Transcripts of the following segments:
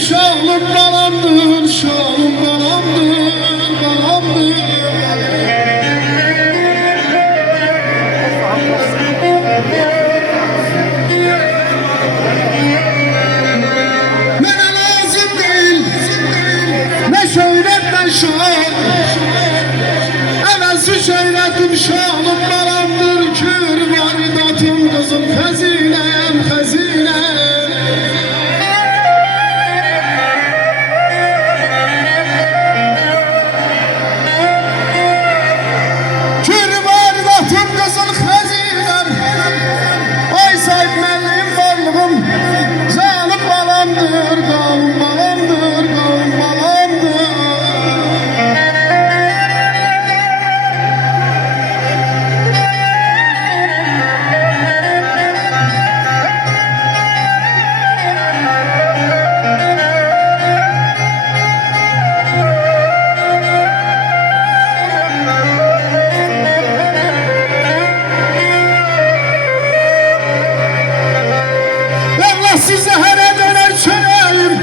şalım balamdır, şalım balamdır, balamdır. Mənə lazım değil, ne şöhret ne şan. Əvəzli şöhretim şalım balamdır, kür varidatım kızım xəzinəm, xəzinəm. Size her döner çöreğim,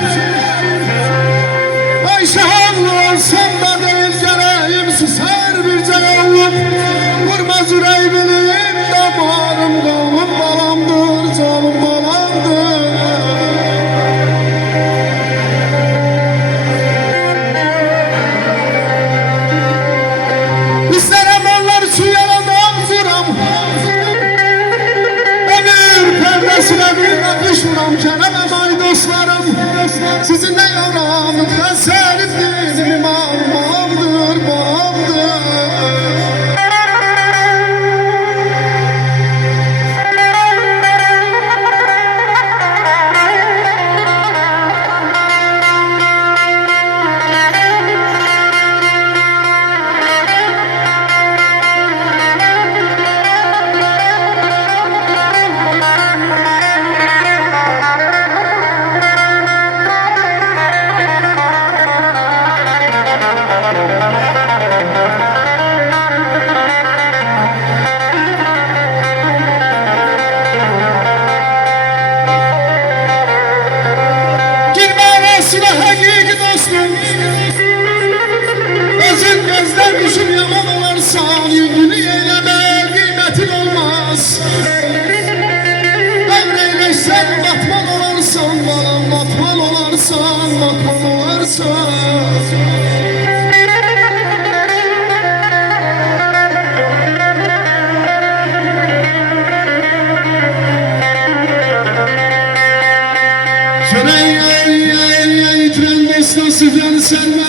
ay şahanlı olsam da değil geleyim. Susar bir cevabım, vurmaz yüreğimin damarım. Canım balamdır, canım balamdır. İsterim onlar şu yaradan vuram, ömür perdesine bir akışmıram. Canım ay dostlarım, sizinle yaramlıktan serim bizim imamımdır, babamdır. Özün gözden düşüp yalan olarsan, yüzünü eyleme, kıymetin olmaz. Ömreyleşsen batman olarsan, balam batman olarsan, batman olarsan. Tren dostlar sıfırını serme.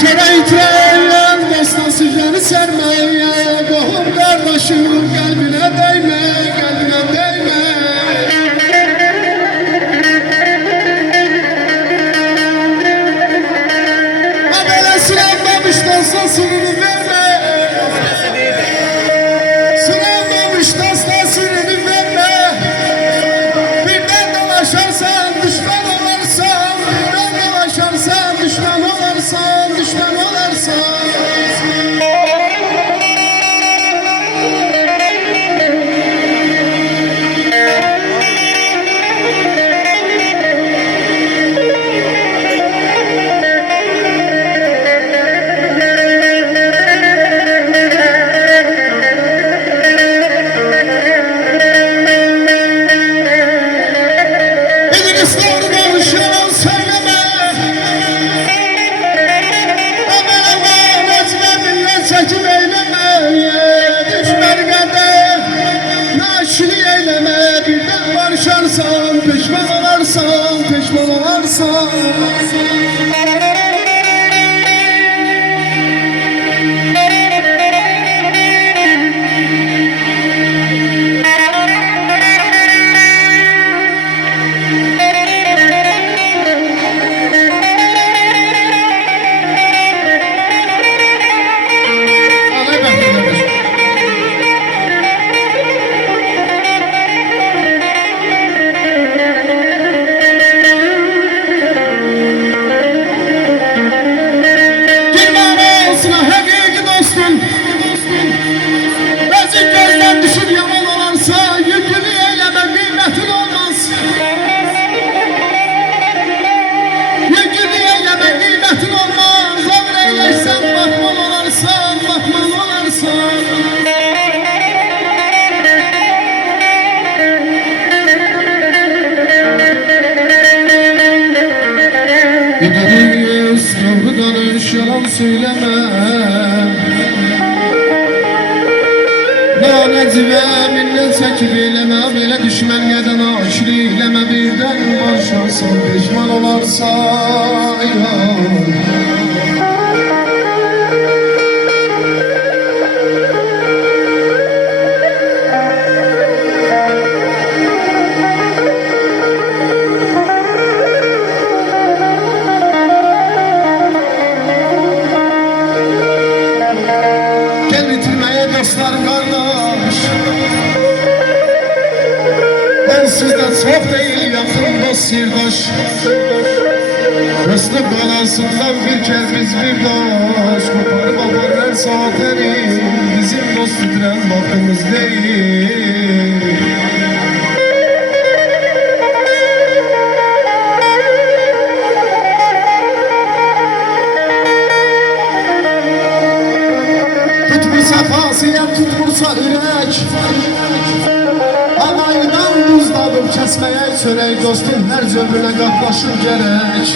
Çeyrek tren dostlar sıfırını serme. Kohum kardeşim kalbine değme, kalbine değme. Habele sıranmamış dostlar sınırı verme. Düşman olarsan pişman olarsan, pişman olarsan. olarsan Giderim sınav danış yalan söyleme Lanetime minnet çekip eyleme Böyle düşmen neden aşırı eyleme Birden başlarsan pişman olarsan Gel bitirmeye dostlar kardeş Ben sizden çok değil yakın dost sirdaş Rızlık balasından bir kez biz bir dost Koparıp aparlar saatleri Bizim dost titren vaktimiz değil Tutmursa fasiyet tutmursa ürek Anaydan buzladım kesmeye çörek Dostum her cömrüne katlaşır gerek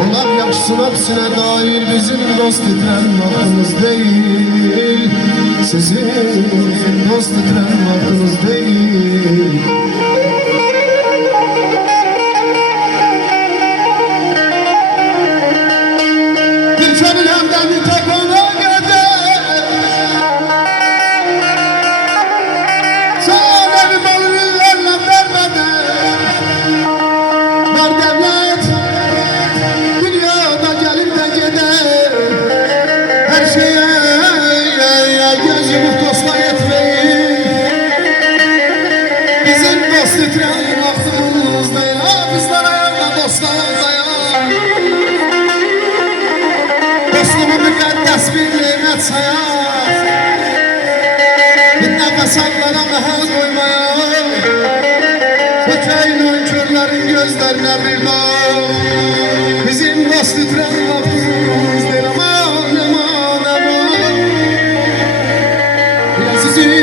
Onlar yakışsın hepsine dair Bizim dost titren vaktimiz değil Sizin dost titren vaktiniz değil Bir kömür hemden bir tapana Titreyen vaktimiz değil Bizler ayarla dostlar dayan Dostluğumu müqəddəs bir nimet sayar Bir nefes allara mehal koymaya Sökeylen körlerin gözlerine bir dağ Bizim dost titreyen vaktimiz değil Aman aman aman Sizin